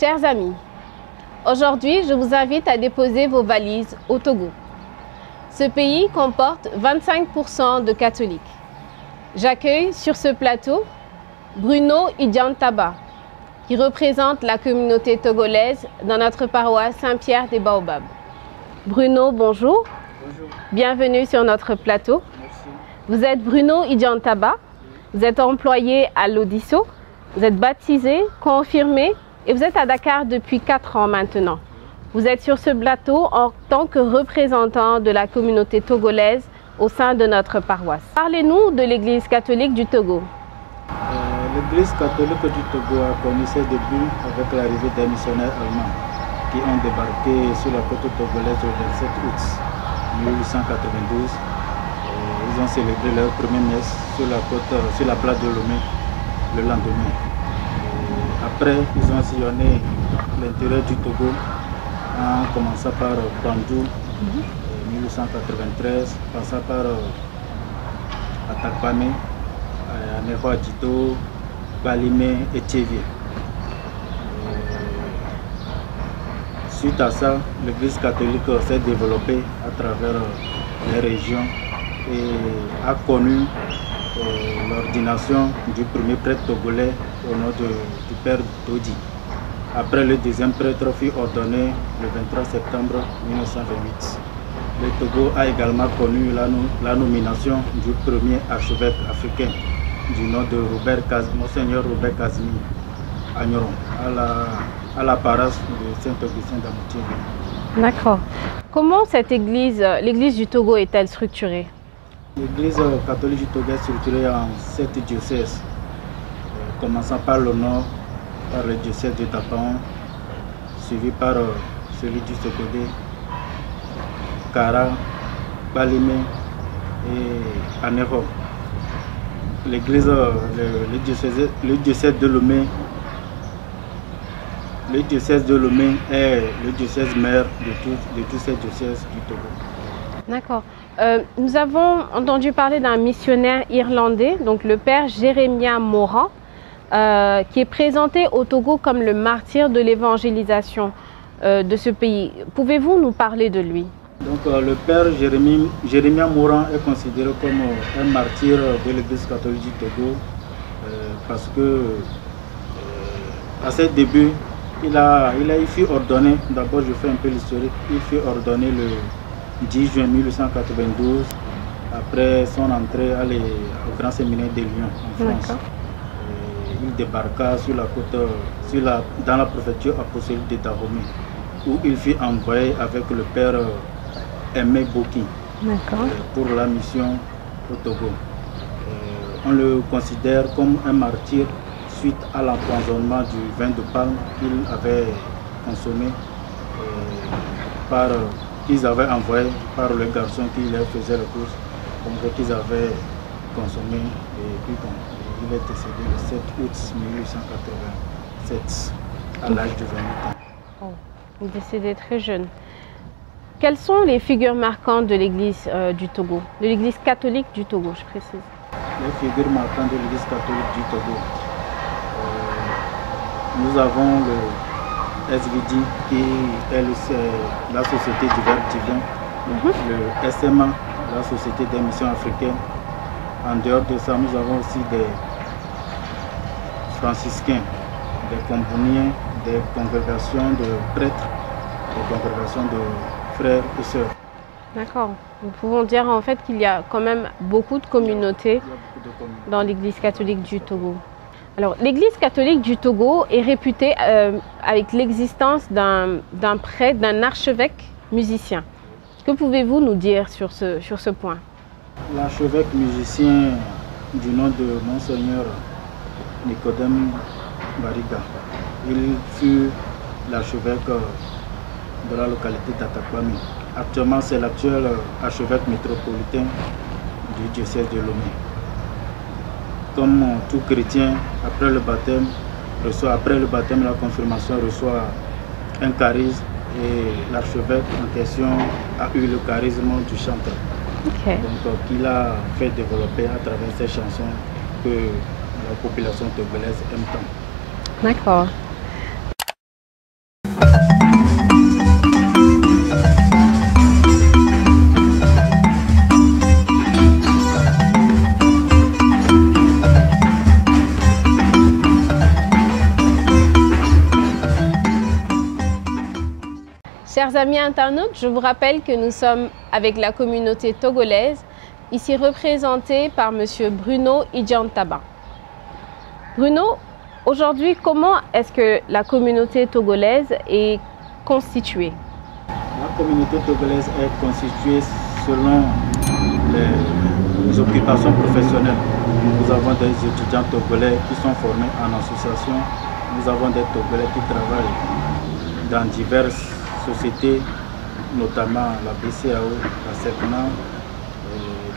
Chers amis, aujourd'hui, je vous invite à déposer vos valises au Togo. Ce pays comporte 25% de catholiques. J'accueille sur ce plateau Bruno Idiantaba, qui représente la communauté togolaise dans notre paroisse Saint-Pierre des Baobabs. Bruno, bonjour. Bonjour. Bienvenue sur notre plateau. Merci. Vous êtes Bruno Idiantaba, vous êtes employé à l'Odisso, vous êtes baptisé, confirmé et vous êtes à Dakar depuis 4 ans maintenant. Vous êtes sur ce plateau en tant que représentant de la communauté togolaise au sein de notre paroisse. Parlez-nous de l'Église catholique du Togo. L'Église catholique du Togo a connu ses débuts avec l'arrivée des missionnaires allemands qui ont débarqué sur la côte togolaise le 27 août 1892. Ils ont célébré leur première messe sur la place de Lomé le lendemain. Après, ils ont sillonné l'intérieur du Togo en commençant par Bandou, 1893, passant par Atakpamé, Aneho-Adjito, Balimé et Tchévié. Suite à ça, l'Église catholique s'est développée à travers les régions et a connu l'ordination du premier prêtre togolais au nom du père Dodi. Après, le deuxième prêtre fut ordonné le 23 septembre 1928. Le Togo a également connu la nomination du premier archevêque africain du nom de Monseigneur Robert Casimir Agneron à la paroisse de Saint-Augustin d'Amoutiévé. D'accord. Comment cette église, l'église du Togo est-elle structurée? L'église catholique du Togo est structurée en 7 diocèses, commençant par le nord, par le diocèse de Tapaon, suivi par celui du Sokodé, Kara, Balimé et Aneho. L'église, le diocèse de Lomé, est le diocèse mère de tous ces diocèses du Togo. D'accord. Nous avons entendu parler d'un missionnaire irlandais, donc le père Jérémia Moran, qui est présenté au Togo comme le martyr de l'évangélisation de ce pays. Pouvez-vous nous parler de lui? Donc, le père Jérémia Moran est considéré comme un martyr de l'Église catholique du Togo parce que à ses débuts, il fut ordonné, d'abord je fais un peu l'historique, il fut ordonné le 10 juin 1892 après son entrée au Grand Séminaire de Lyon en France. Il débarqua sur la côte, dans la préfecture apostolique de Dahomey, où il fut envoyé avec le père Aimé Boki pour la mission au Togo. On le considère comme un martyr suite à l'empoisonnement du vin de palme qu'il avait consommé, qu'ils avaient envoyé par le garçon qui leur faisait le course, qu'ils avaient consommé, et puis bon, il est décédé le 7 août 1887 à l'âge de 28 ans. Oh, il est décédé très jeune. Quelles sont les figures marquantes de l'église du Togo, de l'église catholique du Togo, je précise? Les figures marquantes de l'église catholique du Togo. Nous avons le SVD qui est la Société du Verbe Divin, le SMA, la Société des missions africaines. En dehors de ça, nous avons aussi des franciscains, des comboniens, des congrégations de prêtres, des congrégations de frères et sœurs. D'accord. Nous pouvons dire en fait qu'il y a quand même beaucoup de communautés dans l'église catholique du Togo. Alors, l'église catholique du Togo est réputée avec l'existence d'un prêtre, d'un archevêque musicien. Que pouvez-vous nous dire sur ce point? L'archevêque musicien du nom de Monseigneur Nicodème Bariga, il fut l'archevêque de la localité d'Atakpamé. Actuellement, c'est l'actuel archevêque métropolitain du diocèse de Lomé. Comme tout chrétien, après le baptême, la confirmation reçoit un charisme et l'archevêque en question a eu le charisme du chanteur. Donc, qu'il a fait développer à travers ses chansons que la population togolaise aime tant. D'accord. Chers amis internautes, je vous rappelle que nous sommes avec la communauté togolaise, ici représentée par M. Bruno Idjantaba. Bruno, aujourd'hui, comment est-ce que la communauté togolaise est constituée? La communauté togolaise est constituée selon les occupations professionnelles. Nous avons des étudiants togolais qui sont formés en association. Nous avons des Togolais qui travaillent dans diverses sociétés, notamment la BCAO, la SECNA,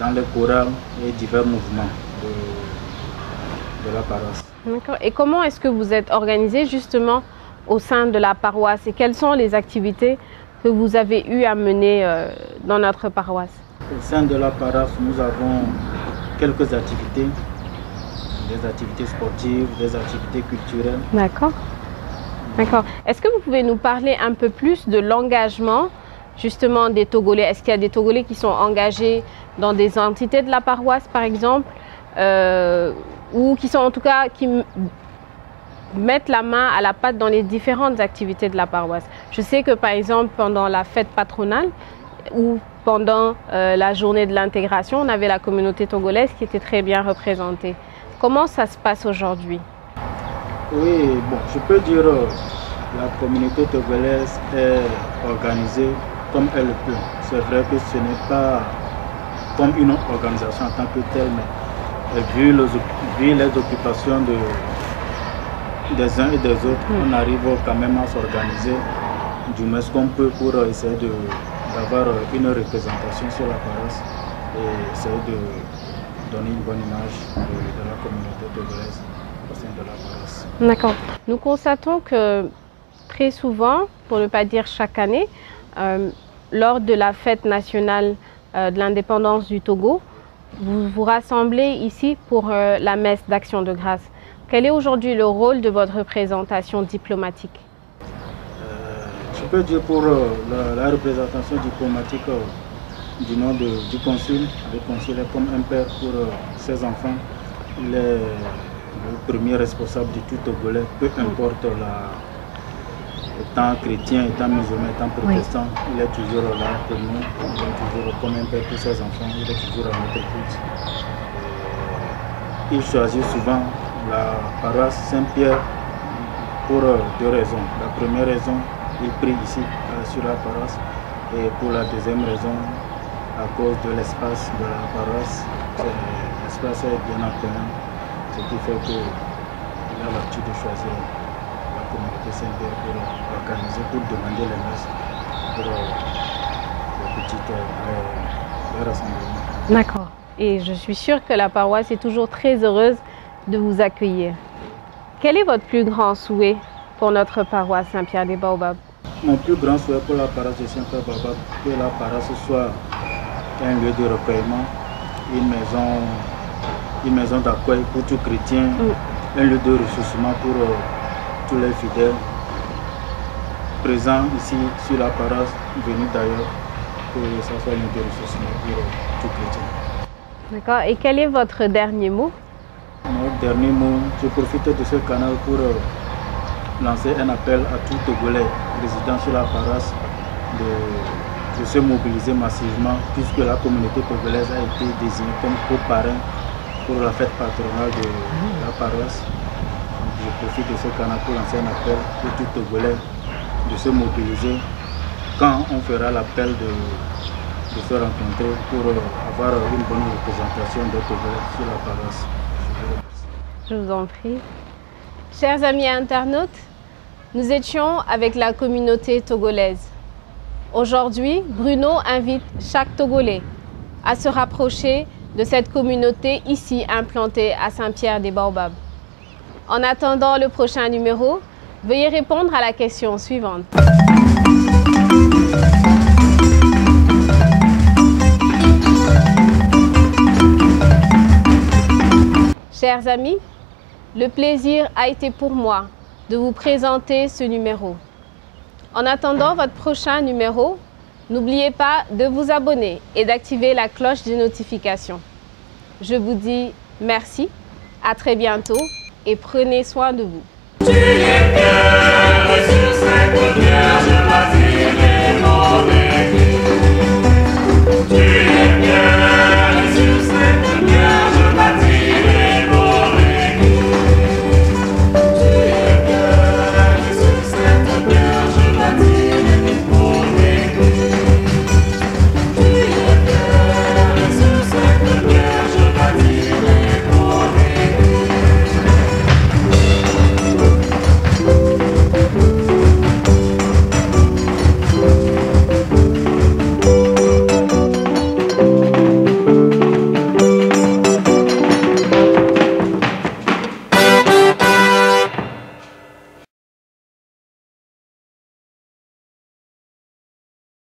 dans les chorales et divers mouvements de la paroisse. D'accord. Et comment est-ce que vous êtes organisé justement au sein de la paroisse et quelles sont les activités que vous avez eu à mener dans notre paroisse? Au sein de la paroisse, nous avons quelques activités, des activités sportives, des activités culturelles. D'accord. D'accord. Est-ce que vous pouvez nous parler un peu plus de l'engagement justement des Togolais? Est-ce qu'il y a des Togolais qui sont engagés dans des entités de la paroisse par exemple ou qui sont en tout cas qui mettent la main à la pâte dans les différentes activités de la paroisse? Je sais que par exemple pendant la fête patronale ou pendant la journée de l'intégration, on avait la communauté togolaise qui était très bien représentée. Comment ça se passe aujourd'hui? Oui, bon, je peux dire la communauté togolaise est organisée comme elle le peut. C'est vrai que ce n'est pas comme une organisation en tant que telle, mais vu les occupations des uns et des autres, on arrive quand même à s'organiser du moins ce qu'on peut pour essayer d'avoir une représentation sur la paroisse et essayer de donner une bonne image de la communauté togolaise au sein de la paroisse. D'accord. Nous constatons que très souvent, pour ne pas dire chaque année, lors de la fête nationale de l'indépendance du Togo, vous vous rassemblez ici pour la messe d'action de grâce. Quel est aujourd'hui le rôle de votre représentation diplomatique? Je peux dire pour la représentation diplomatique du nom du consul. Le consul est comme un père pour ses enfants. Il est le premier responsable du tout Togolais, peu importe étant chrétien, étant musulman, étant protestant, il est toujours là pour nous, il est toujours comme un père pour ses enfants, il est toujours à notre écoute. Il choisit souvent la paroisse Saint-Pierre pour deux raisons. La première raison, il prie ici sur la paroisse, et pour la deuxième raison, à cause de l'espace de la paroisse, l'espace est bien accueillant, ce qui fait qu'il a l'habitude de choisir la communauté Saint-Pierre pour organiser, pour demander les messes pour les petits rassemblements. D'accord. Et je suis sûre que la paroisse est toujours très heureuse de vous accueillir. Quel est votre plus grand souhait pour notre paroisse Saint-Pierre des Baobabs? Mon plus grand souhait pour la paroisse de Saint-Pierre des Baobabs, que la paroisse soit un lieu de recueillement, une maison d'accueil pour tout chrétien, un lieu de ressourcement pour tous les fidèles présents ici sur la paroisse, venus d'ailleurs, que ça soit un lieu de ressourcement pour tout chrétien. D'accord. Et quel est votre dernier mot? Mon dernier mot, je profite de ce canal pour lancer un appel à tout Togolais résidant sur la paroisse de se mobiliser massivement, puisque la communauté togolaise a été désignée comme co-parrain pour la fête patronale de la paroisse. Donc, je profite de ce canal pour lancer un appel pour tout Togolais de se mobiliser quand on fera l'appel de se rencontrer pour avoir une bonne représentation des Togolais sur la paroisse. Je vous en prie. Chers amis internautes, nous étions avec la communauté togolaise. Aujourd'hui, Bruno invite chaque Togolais à se rapprocher de cette communauté ici implantée à Saint-Pierre des Baobabs. En attendant le prochain numéro, veuillez répondre à la question suivante. Chers amis, le plaisir a été pour moi de vous présenter ce numéro. En attendant votre prochain numéro, n'oubliez pas de vous abonner et d'activer la cloche de notification. Je vous dis merci, à très bientôt et prenez soin de vous. Tu es bien, Jésus, c'est pour Dieu,